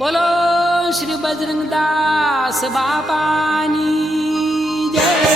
बोलो श्री बजरंगदास बापानी जय।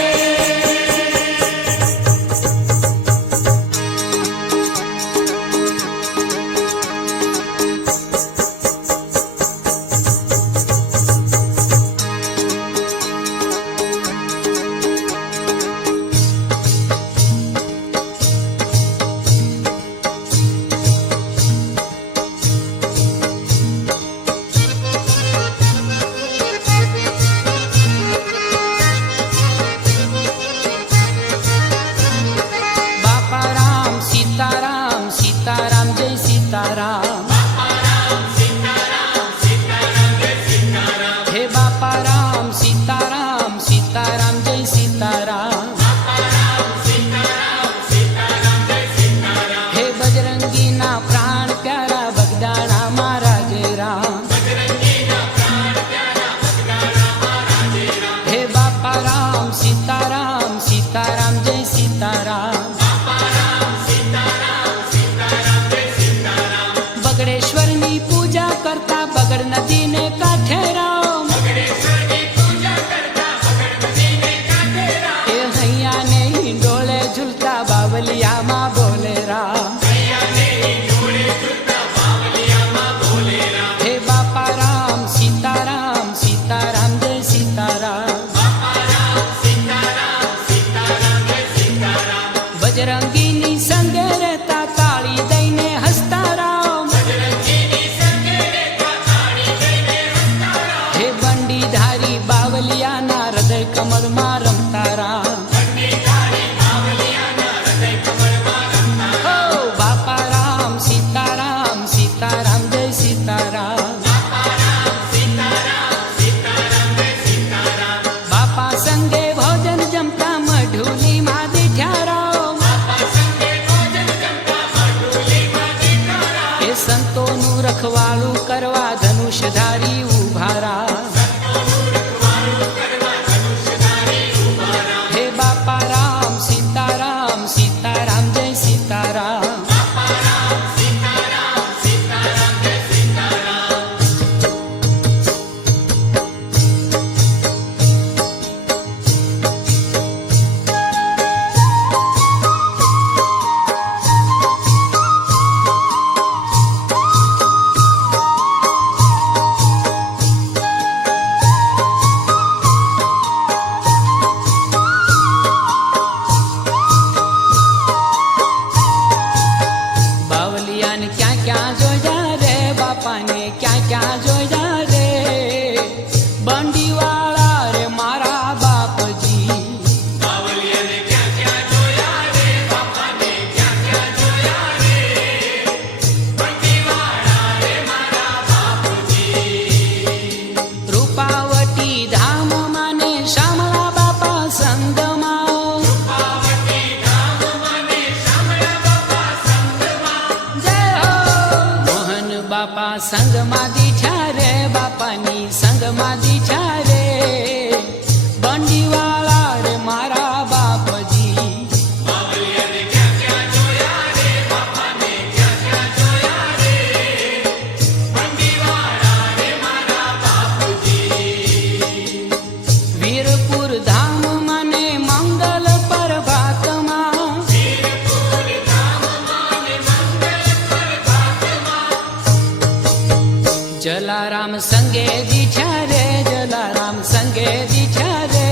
रखवाळू करवा धनुषधारी उभारा, हे बापा राम सीताराम सीताराम जय सीताराम। संग मादी छारे बापानी संग मादी छारे बंडीवाला रे मारा बापजी। वीरपुर धाम मने मंगल प्रभात जलाराम संगे दीछा रे जलाराम संगे दीछा रे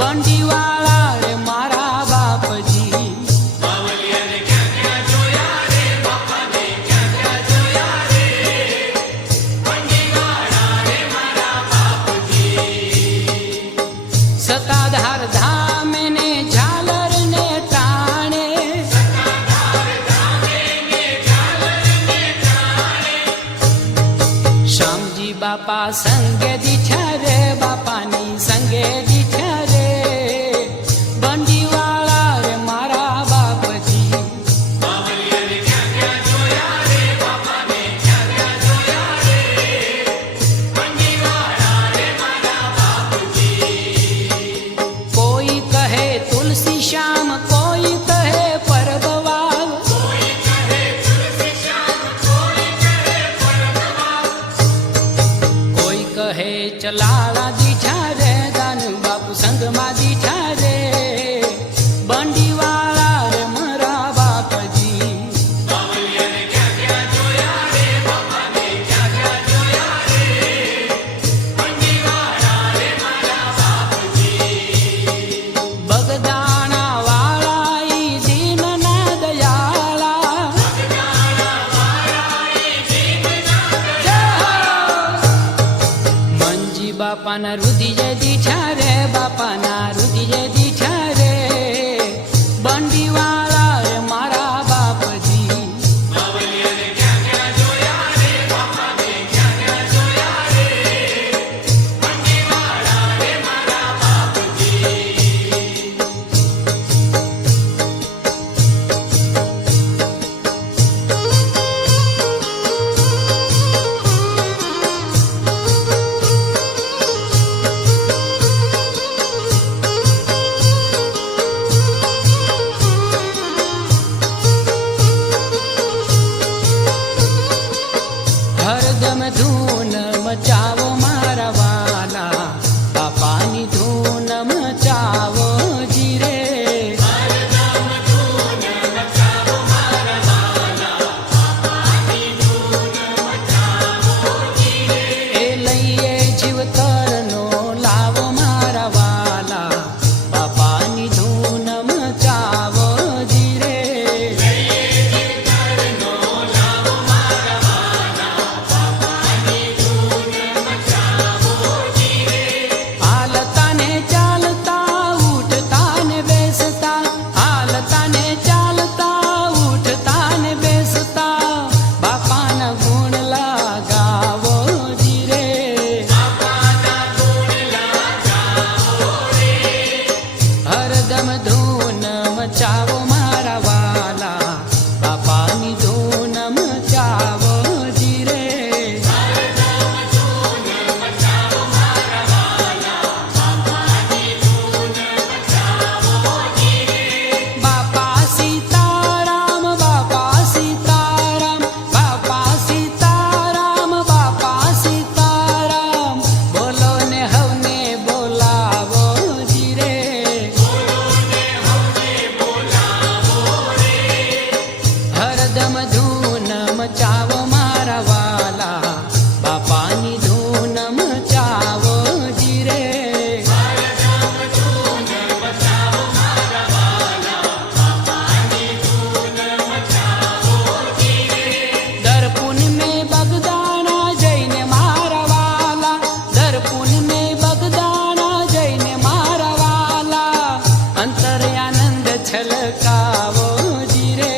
बंडीवाला रे मारा बापजी। सताधार धाम ने झालर ने टाणे श्यामजी बापा संगे दीछा रे बापानी संगे दीछा रे बंडीवाला रे मारा बापजी। कोई कहे तुलसी श्याम कोई कहे परबवाल, ધમ ધૂન મચાવો મારા વાલા બાપાની ધૂન મચાવો જીરે દર્પુન મેં બગદાણા જઈને મારા વાલા દર્પુન મેં બગદાણા જઈને મારા વાલા અંતરે આનંદ છલકાવો જીરે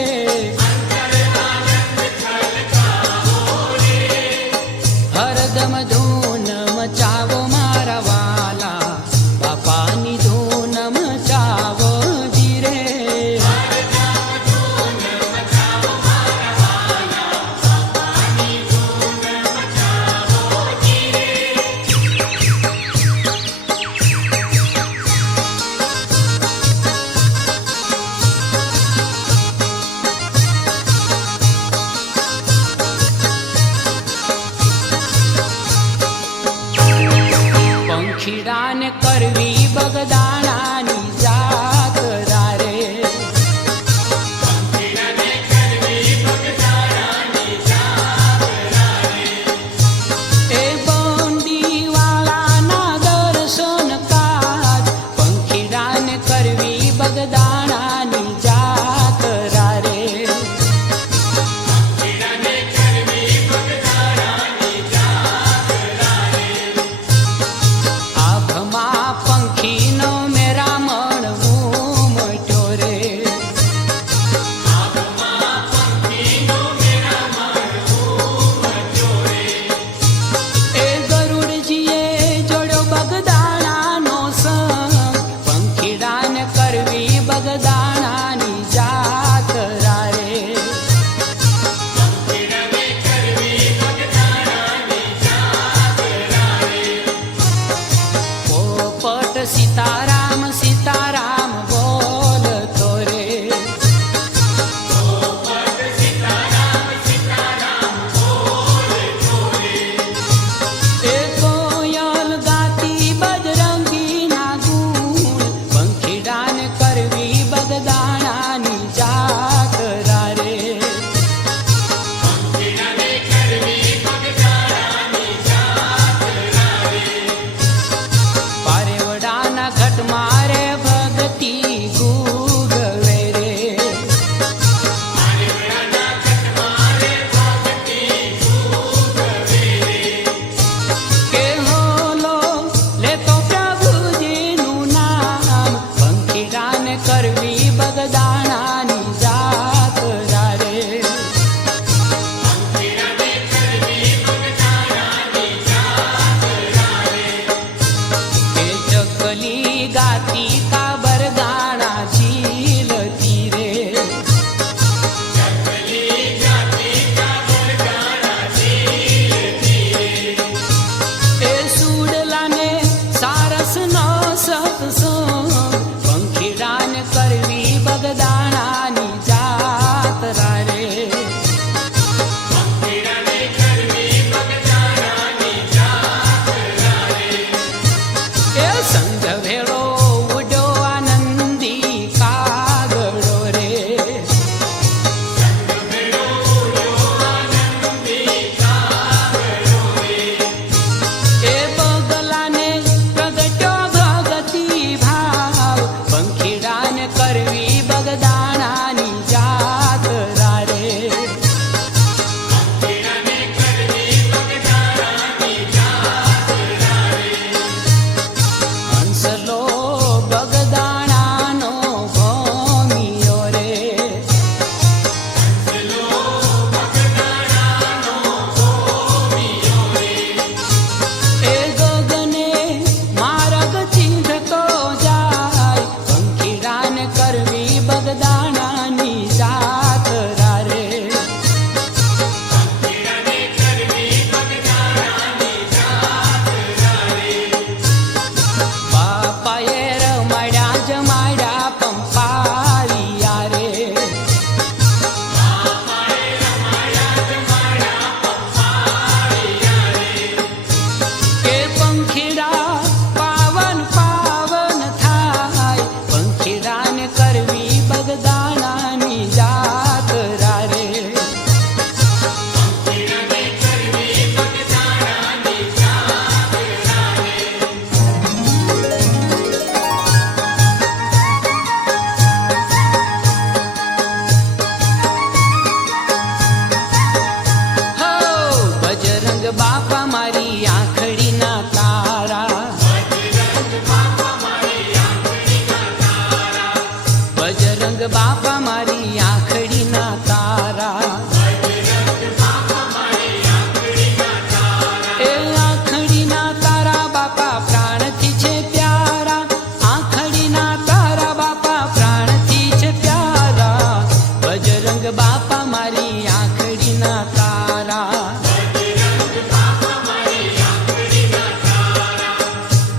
બાપા મારી આંખડીના તારા.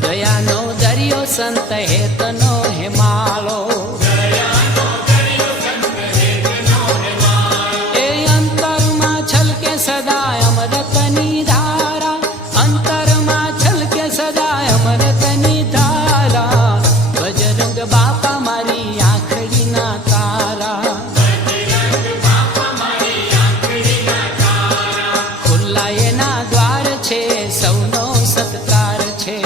દયાનો દરિયો સંત હેતનો હિમાલો. એ અંતરમાં છલકે સદા અમૃતની ધારા. અંતરમાં છલકે સદા અમૃતની ધારા. બજરંગ બાપા મારી આંખડીના તારા. ખુલ્લા એના દ્વાર છે, સૌનો સત્કાર છે.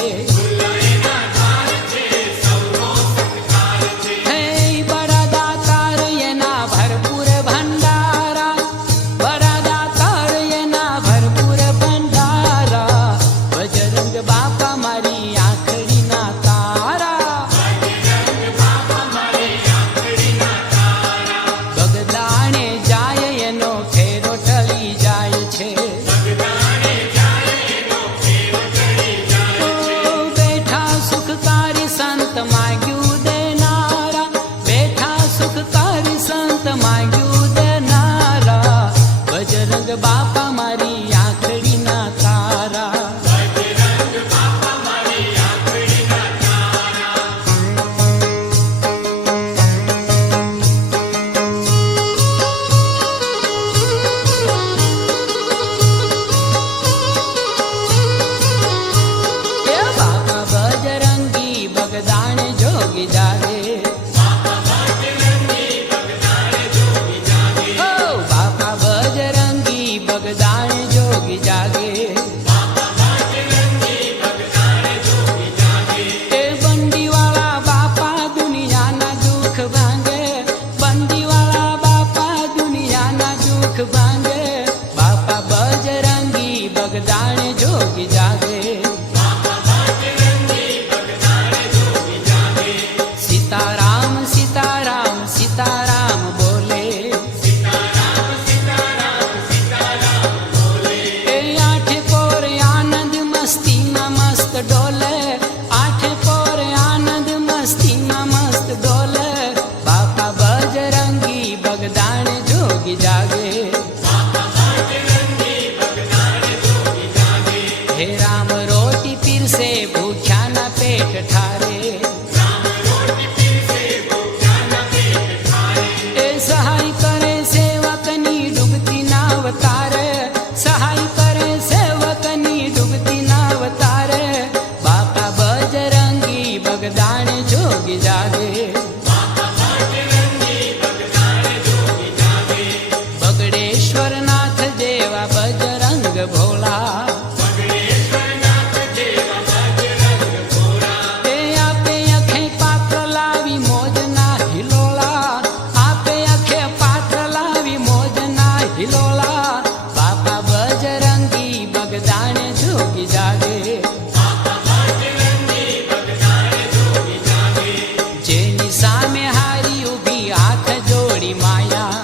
હે બડા દાતાર એના ભરપૂર ભંડારા. બડા દાતાર એના ભરપૂર ભંડારા. બજરંગ બાપા મારી આંખડીના તારા. બગદાણે જાય એનો ફેરો ટળી જાય છે. બેઠા સુખકારી સંત માગ્યું દેનારા. બેઠા સુખકારી સંત માગ્યું દેનારા. બજરંગ બાપા મારી આંખડીના તારા. એ બાપા બજરંગી બગદાણે જોગી જાગે. ઓ બાપા બજરંગી બગદાણે જોગી જાગે. એ બંડીવાળા બાપા દુનિયાના દુઃખ ભાંગે. બંડીવાળા બાપા દુનિયાના દુઃખ ભાંગે. બાપા બજરંગી બગદાણે જોગી જાગે. સીતારામ સીતારામ સીતારામ બોલે. એ આઠે પોર આનંદ મસ્તીમાં મસ્ત ડોલે. આઠે પોર આનંદ મસ્તીમાં મસ્ત ડોલે. બાપા બજરંગી બગદાણે જોગી જાગે. હે રામ રોટી પીરસે ભૂખ્યાના પેટ ઠારે. એ સહાય કરે સેવકની ડૂબતી નાવ તારે. સહાય કરે સેવકની ડૂબતી નાવ તારે. બાપા બજરંગી બગદાણે જોગી જાગે. બગડેશ્વર નાથ જેવા બજરંગ ભોળા. એ આપે અખે પાત્ર લાવી મોજના હિલોળા. આપે અખે પાત્ર લાવી મોજના હિલોળા. બાપા બજરંગી બગદાણે જોગી જાગે. જેની સામે હારી ઊભી હાથ જોડી માયા.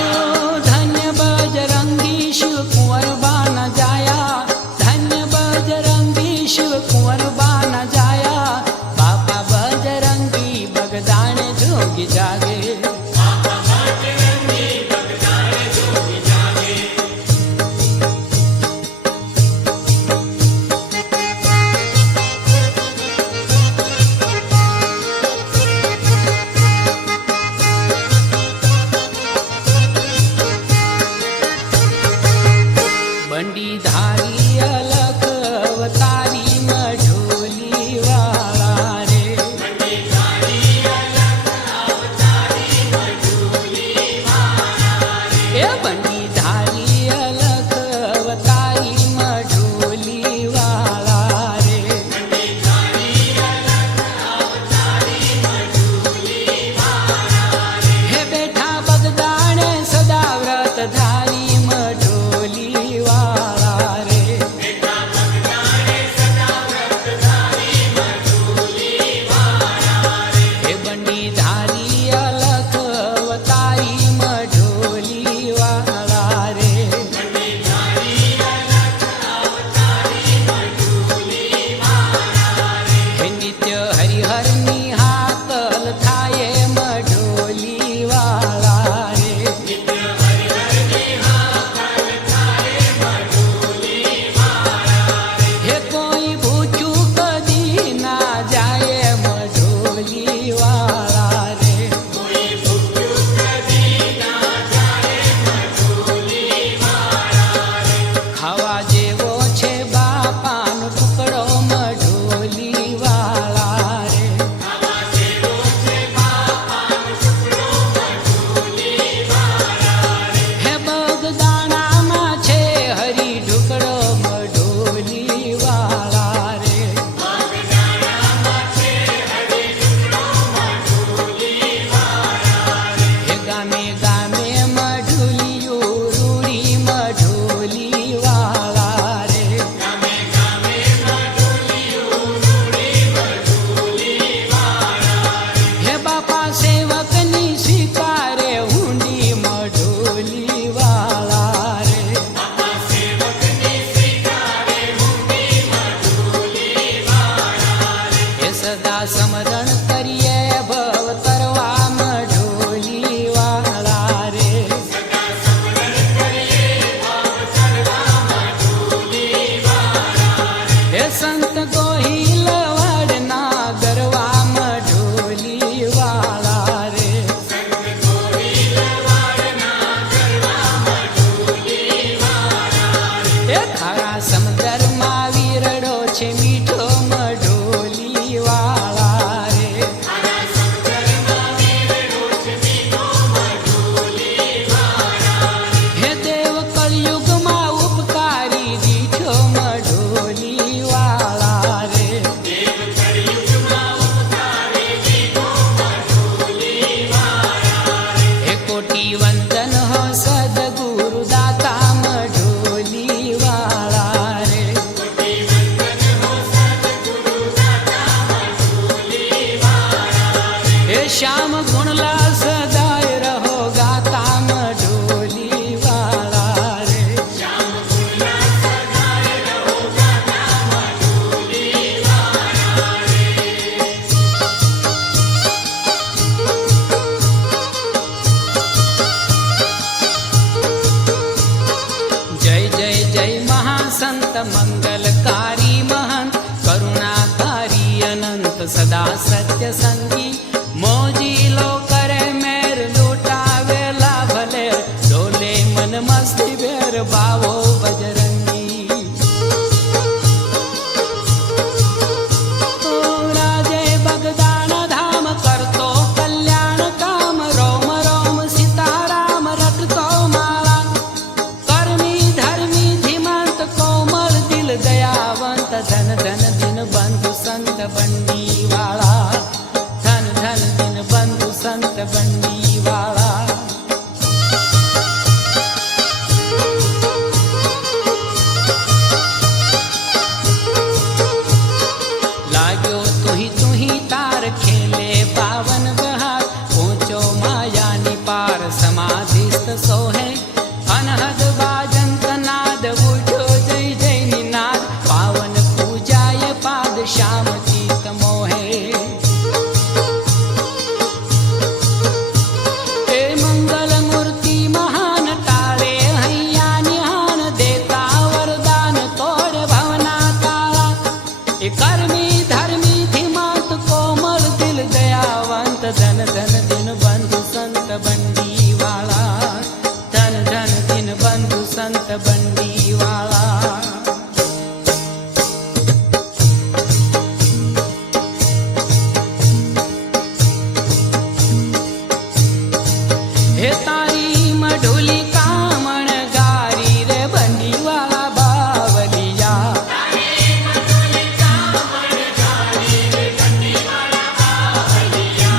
ઓ ધન્ય બજરંગી શિવ કુંવર બાના જાયા. ધન્ય બજરંગી શિવ કુંવર બાના જાયા. બાપા બજરંગી બગદાણે જોગી જાગે. બંડી ધારી અલખ અવતારી મઢોલી વાળા રે. બંડી વાળા. લાગ્યો તુહી તાર ખેલે પાવન બહાર, પહોંચો માયાની પાર સમાધિસ્થ સોહે. અનહદ બાજંત નાદ ઉઠ્યો જય જય નિનાદ, પાવન પૂજાય પાદ શ્યામ ચિત મોહે. એ મંગલ મૂર્તિ મહાન ટાળે હૈયા નિહાન, દેતા વરદાન તોડે ભવના તાળા. એ કર્મી ધર્મી ધીમાત કોમલ દિલ દયાવંત, ધન ધન દિન બંધુ સંત બંડી વાળા. ધન ધન દિન બંધુ સંત બંડી વાળા. હે તારી મઢુલી કામણ ગારી રે બંડી વાળા બાવલિયા.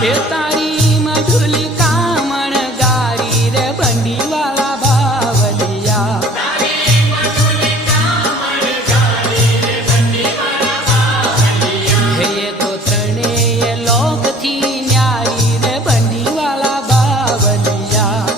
હે તારી મઢુલી કામણ ગારી રે બંડી વાળા બાવલિયા. હે એ તો ત્રણેય લોકથી ન્યારી રે બંડી વાળા બાવલિયા.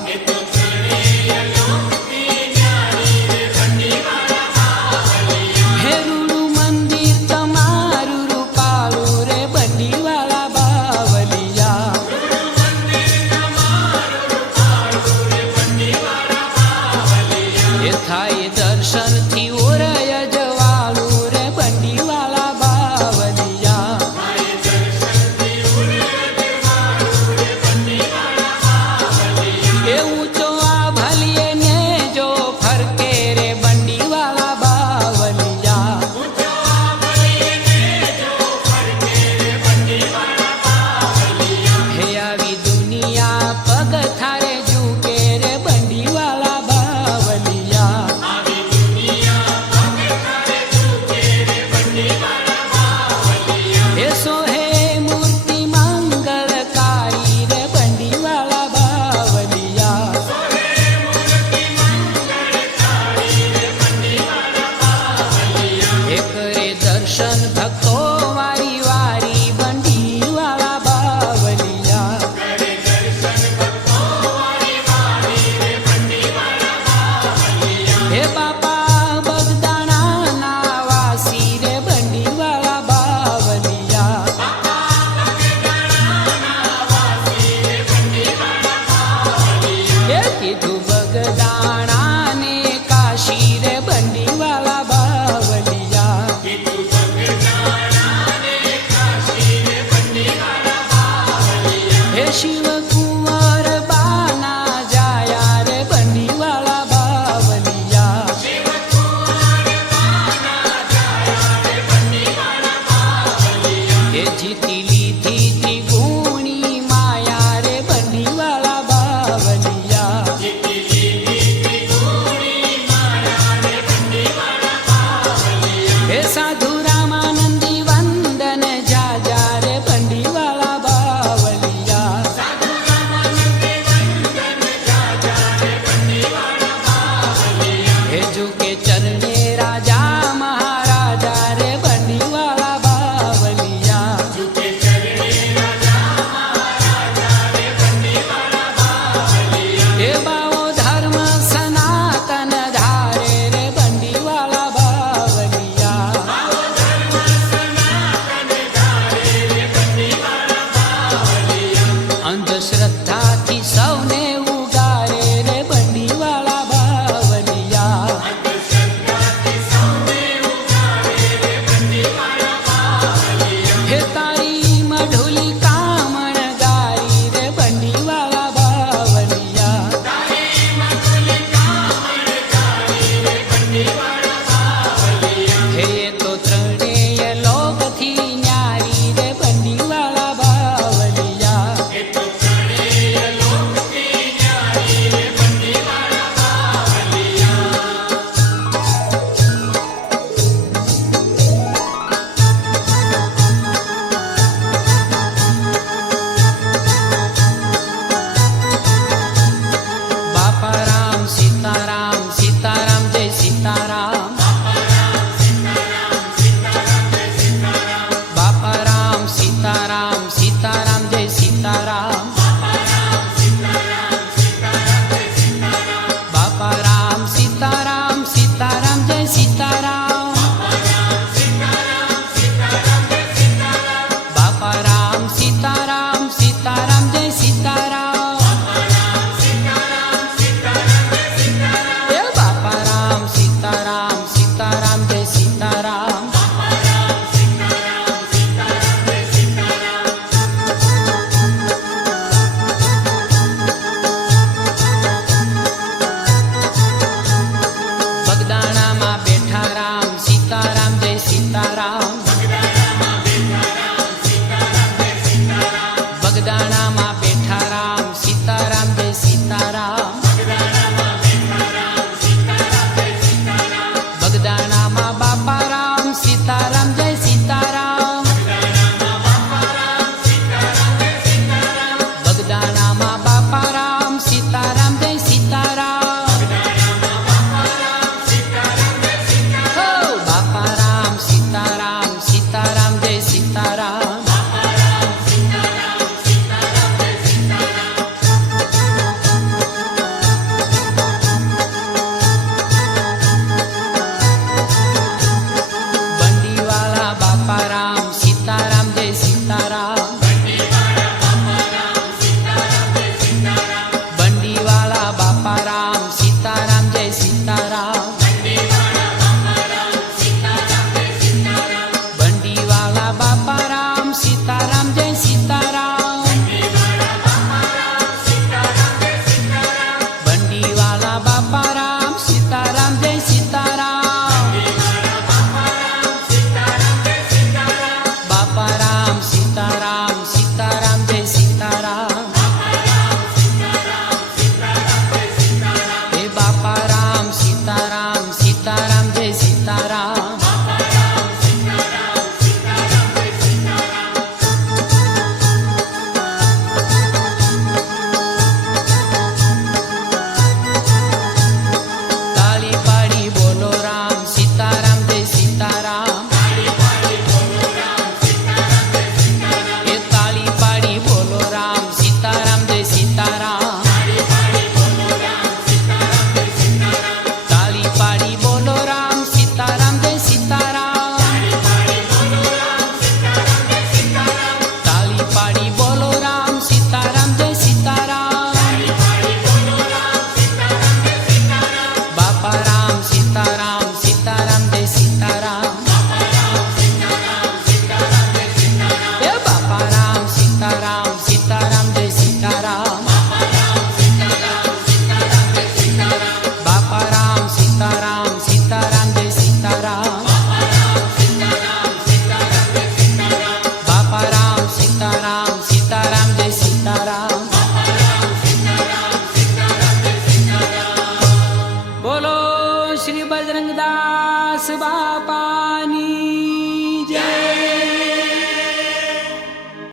શ્રી બજરંગદાસ બાપા